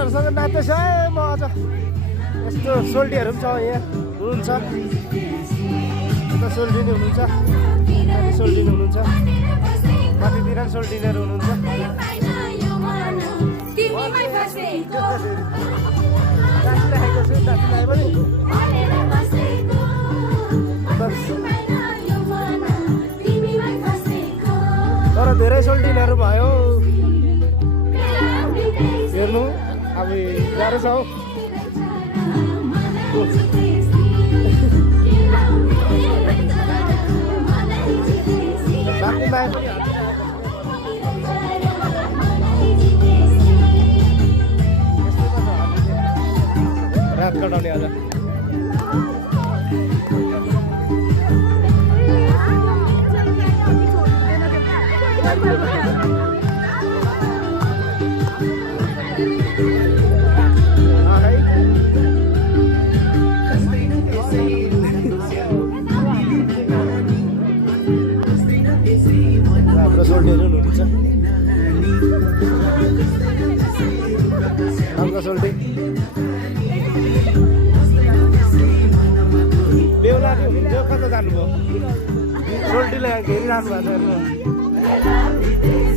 सोल्टीहरूसँग नाच्दैछ है म अझ यस्तो सोल्टीहरू पनि छ यहाँ हुनुहुन्छ यता सोल्टिने हुनुहुन्छ माथि सोल्टिने हुनुहुन्छ माथितिर पनि सोल्टिनेहरू हुनुहुन्छ राखिराखेको छु दाजुलाई पनि तर धेरै सोल्टिनेहरू भयो हेर्नु अब गाह्रो छ हौ रात कटाउने आज हाम्रो सोल्टीहरू हुनुहुन्छ हाम्रो सोल्टी बेहुलाले हुनुहुन्थ्यो कता जानुभयो सोल्टीले घेरिरहनु भएको छ